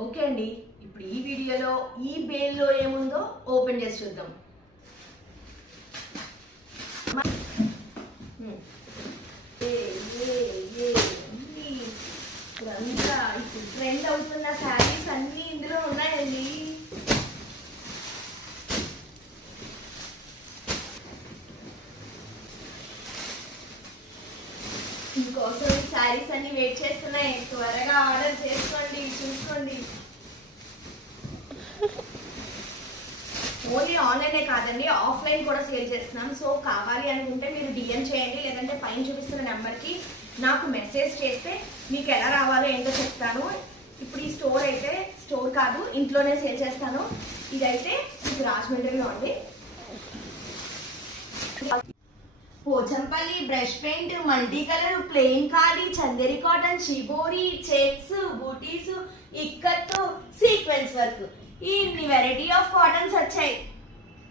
Okay అండి, ఇప్పుడు ఈ వీడియోలో ఈ బేల్లో ఏముందో ఓపెన్ చేసి చూద్దాం. ఇప్పుడంతా ఇప్పుడు ట్రెండ్ అవుతున్న శారీస్ అన్నీ ఇందులో ఉన్నాయండి. ఇంకోసం ఈ శారీస్ అన్ని వెయిట్ చేస్తున్నాయి. త్వరగా ఆర్డర్ చేసుకోండి, చూసుకోండి. ఓన్లీ ఆన్లైనే కాదండి, ఆఫ్లైన్ కూడా సేల్ చేస్తున్నాం. సో కావాలి అనుకుంటే మీరు డిఎం చేయండి, లేదంటే పైన చూపిస్తున్న నెంబర్కి నాకు మెసేజ్ చేస్తే మీకు ఎలా రావాలో ఏంటో చెప్తాను. ఇప్పుడు ఈ స్టోర్ అయితే స్టోర్ కాదు, ఇంట్లోనే సేల్ చేస్తాను. ఇదైతే మీకు రాజమండ్రిలో ఉంది. Pochampally brush paint, multi colour, plain khadi, Chanderi cotton, shibori, checks, బూటీస్, ఇక్కత్తు, సీక్వెన్స్ వర్క్, ఇన్ని వెరైటీ ఆఫ్ కాటన్స్ వచ్చాయి.